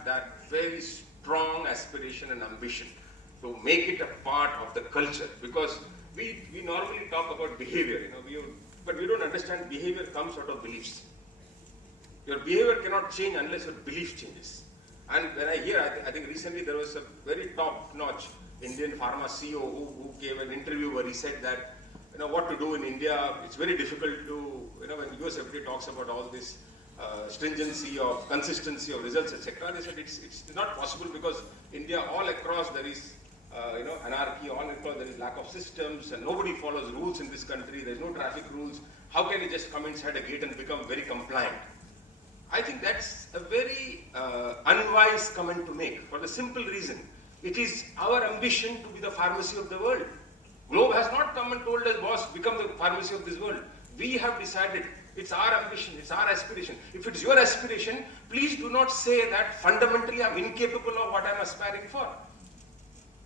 have that very strong aspiration and ambition to make it a part of the culture, because we normally talk about behavior, but we don't understand behavior comes out of beliefs. Your behavior cannot change unless your belief changes. And when I hear, I think recently there was a very top-notch Indian pharma CEO who gave an interview where he said that, what to do in India, it's very difficult to, when US FDA talks about all this stringency of consistency of results, etc. They said it's not possible because India all across there is anarchy, all across there is lack of systems, and nobody follows rules in this country. There's no traffic rules. How can you just come inside a gate and become very compliant? I think that's a very unwise comment to make, for the simple reason it is our ambition to be the pharmacy of the world. Globe has not come and told us, boss, become the pharmacy of this world. We have decided. It's our ambition, it's our aspiration. If it's your aspiration, please do not say that fundamentally I'm incapable of what I'm aspiring for.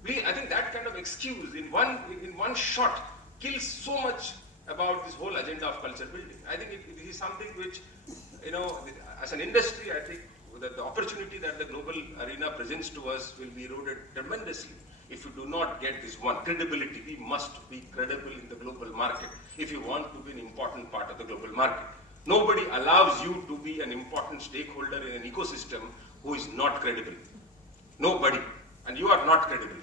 Please, I think that kind of excuse in one shot kills so much about this whole agenda of culture building. I think it is something which, as an industry, I think that the opportunity that the global arena presents to us will be eroded tremendously if you do not get this one, credibility. We must be credible in the global market if you want to be an important part of the global market. Nobody allows you to be an important stakeholder in an ecosystem who is not credible. Nobody. And you are not credible.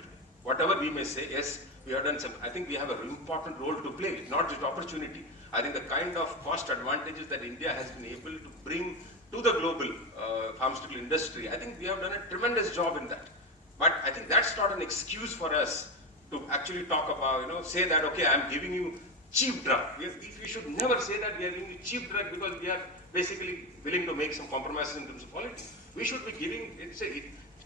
Whatever we may say, yes, we have done some, I think we have an important role to play, not just opportunity. I think the kind of cost advantages that India has been able to bring to the global pharmaceutical industry, I think we have done a tremendous job in that. But I think that's not an excuse for us to actually talk about, say that, okay, I'm giving you cheap drug. We should never say that we are giving you cheap drug because we are basically willing to make some compromises in terms of quality. We should be giving,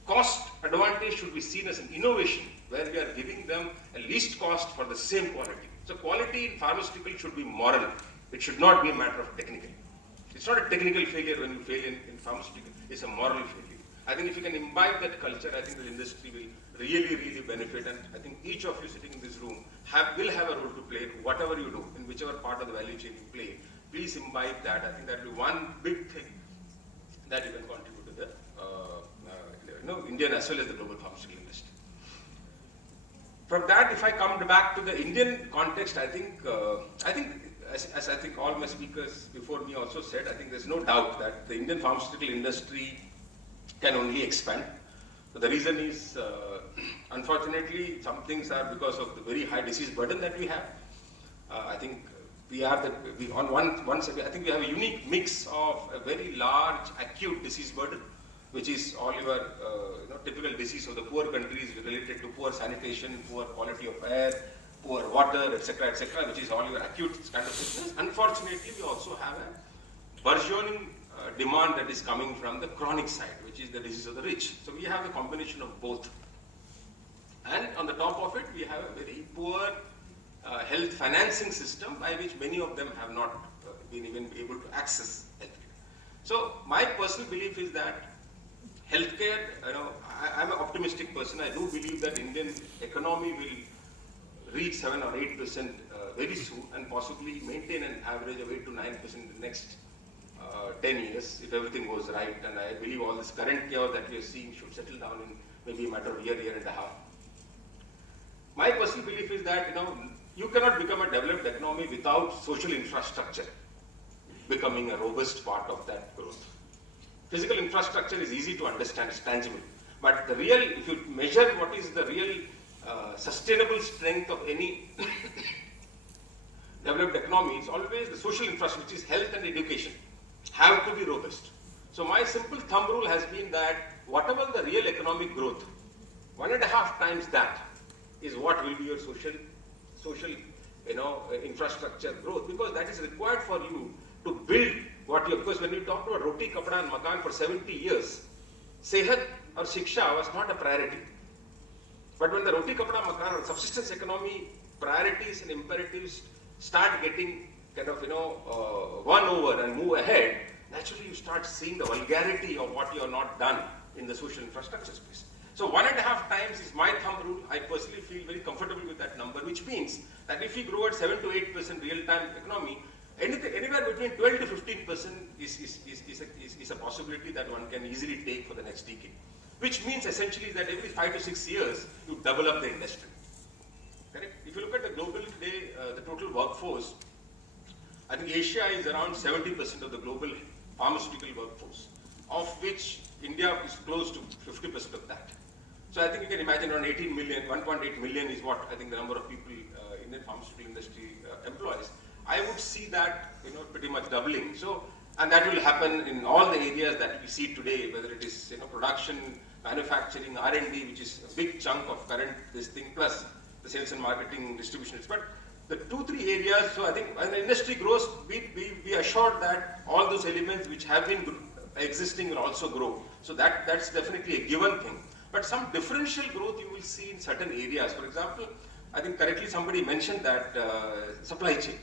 cost advantage should be seen as an innovation where we are giving them a least cost for the same quality. So quality in pharmaceutical should be moral. It should not be a matter of technical. It's not a technical failure when you fail in pharmaceutical. It's a moral failure. I think if you can imbibe that culture, I think the industry will really, really benefit. And I think each of you sitting in this room will have a role to play, whatever you do, in whichever part of the value chain you play. Please imbibe that. I think that will be one big thing that you can contribute to the Indian as well as the global pharmaceutical industry. From that, if I come back to the Indian context, I think as I think all my speakers before me also said, I think there's no doubt that the Indian pharmaceutical industry can only expand. So the reason is, unfortunately, some things are because of the very high disease burden that we have. I think we have on one side, I think we have a unique mix of a very large acute disease burden, which is all your typical disease of the poor countries related to poor sanitation, poor quality of air, poor water, etc., which is all your acute kind of sickness. Unfortunately, we also have a burgeoning demand that is coming from the chronic side, which is the disease of the rich. So we have a combination of both. And on the top of it, we have a very poor health financing system by which many of them have not been even able to access healthcare. So my personal belief is that healthcare, I'm an optimistic person. I do believe that Indian economy will reach 7 or 8% very soon and possibly maintain an average of 8 to 9% in the next 10 years if everything goes right. And I believe all this current chaos that we are seeing should settle down in maybe a matter of year and a half. My personal belief is that you cannot become a developed economy without social infrastructure becoming a robust part of that growth. Physical infrastructure is easy to understand, it's tangible. But the real, if you measure what is the real sustainable strength of any developed economy, it's always the social infrastructure, which is health and education, have to be robust. So my simple thumb rule has been that whatever the real economic growth, 1.5 times that is what will be your social infrastructure growth, because that is required for you to build what you, because when you talk about roti, kapda and makan for 70 years, sehat or shiksha was not a priority. But when the roti, kapda, makan or subsistence economy priorities and imperatives start getting kind of, won over and move ahead, naturally you start seeing the vulgarity of what you have not done in the social infrastructure space. So 1.5 times is my thumb rule. I personally feel very comfortable with that number, which means that if we grow at 7 to 8% real-time economy, Anywhere between 12 to 15% is a possibility that one can easily take for the next decade. Which means essentially that every 5 to 6 years, you double up the industry. Correct? If you look at the global today, the total workforce, I think Asia is around 70% of the global pharmaceutical workforce, of which India is close to 50% of that. So I think you can imagine around 18 million, 1.8 million is what I think the number of people Indian pharmaceutical industry employs. I would see that pretty much doubling. So, and that will happen in all the areas that we see today, whether it is production, manufacturing, R&D, which is a big chunk of current this thing, plus the sales and marketing, distribution. But the 2-3 areas. So I think when the industry grows, be assured that all those elements which have been existing will also grow. So that's definitely a given thing. But some differential growth you will see in certain areas. For example, I think correctly somebody mentioned that supply chain.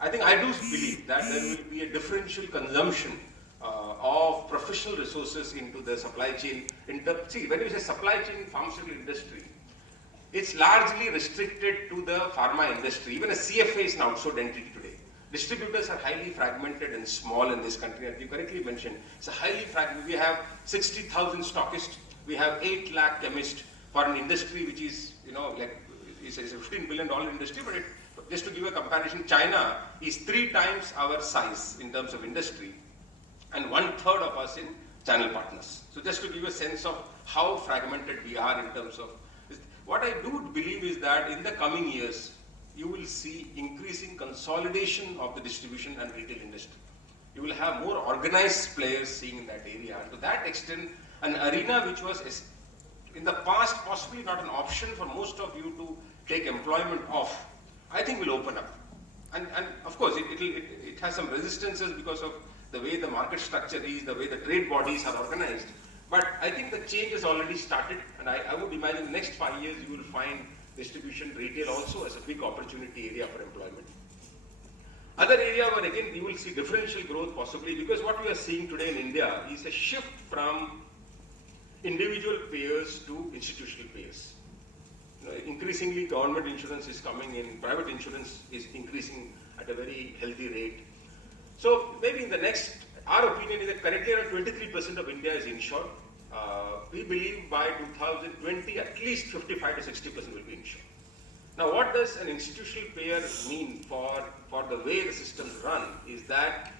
I think I do believe that there will be a differential consumption of professional resources into the supply chain. See, when you say supply chain pharmaceutical industry, it's largely restricted to the pharma industry. Even a CFA is an outsourced entity today. Distributors are highly fragmented and small in this country. As you correctly mentioned, it's a highly fragmented. We have 60,000 stockists. We have 8 lakh chemists for an industry which is, like, it's a $15 billion industry, but just to give a comparison, China is 3 times our size in terms of industry and 1/3 of us in channel partners. So just to give a sense of how fragmented we are in terms of this. What I do believe is that in the coming years, you will see increasing consolidation of the distribution and retail industry. You will have more organized players seeing in that area. And to that extent, an arena which was in the past possibly not an option for most of you to take employment off, I think will open up. And of course, it has some resistances because of the way the market structure is, the way the trade bodies are organized. But I think the change has already started, and I would imagine in the next 5 years you will find distribution, retail also as a big opportunity area for employment. Other area where again you will see differential growth possibly, because what we are seeing today in India is a shift from individual payers to institutional payers. Increasingly government insurance is coming in, private insurance is increasing at a very healthy rate. So maybe in the next, our opinion is that currently around 23% of India is insured. We believe by 2020 at least 55 to 60% will be insured. Now what does an institutional payer mean for the way the systems run is that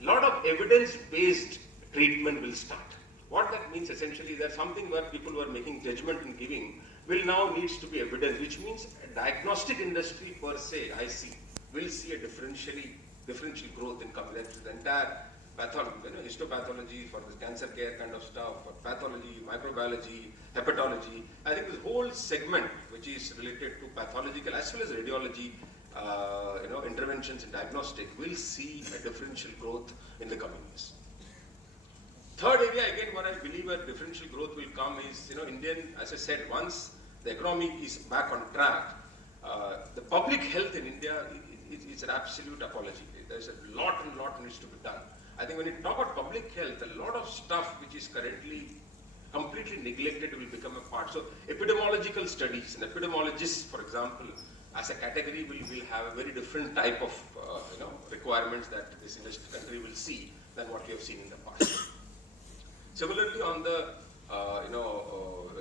a lot of evidence-based treatment will start. What that means essentially is that something where people were making judgment in giving will now needs to be evidence, which means a diagnostic industry per se, I see, will see a differential growth in coming. That's the entire pathology, histopathology for the cancer care kind of stuff, for pathology, microbiology, hepatology. I think this whole segment, which is related to pathological as well as radiology, interventions in diagnostic, will see a differential growth in the coming years. Third area, again, what I believe a differential growth will come is, Indian, as I said, once the economy is back on track, the public health in India is an absolute apology. There's a lot needs to be done. I think when you talk about public health, a lot of stuff which is currently completely neglected will become a part. So epidemiological studies, and epidemiologists, for example, as a category will have a very different type of requirements that this country will see than what we have seen in the past. Similarly, on the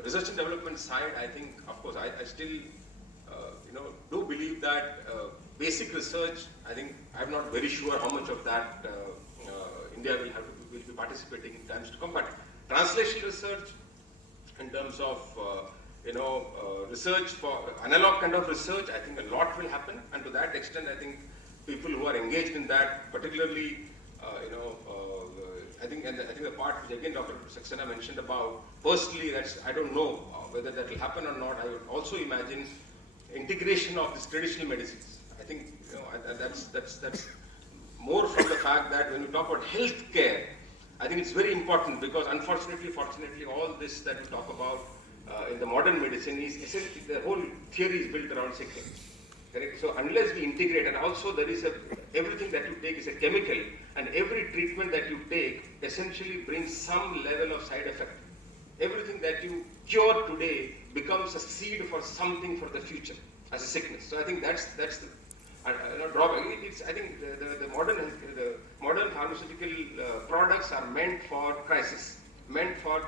research and development side, I think, of course, I still do believe that basic research, I think I'm not very sure how much of that India will be participating in times to come. But translation research, in terms of research for analog kind of research, I think a lot will happen. And to that extent, I think people who are engaged in that, particularly I think the part which again Dr. Saxena mentioned about, personally, I don't know whether that will happen or not. I would also imagine integration of these traditional medicines. I think that's more from the fact that when you talk about health care, I think it's very important because fortunately, all this that we talk about in the modern medicine is essentially the whole theory is built around sickness. Correct? So unless we integrate, and also there is everything that you take is a chemical, and every treatment that you take essentially brings some level of side effect. Everything that you cure today becomes a seed for something for the future as a sickness. So I think that's the drawback. It's, I think the modern pharmaceutical products are meant for crisis, meant for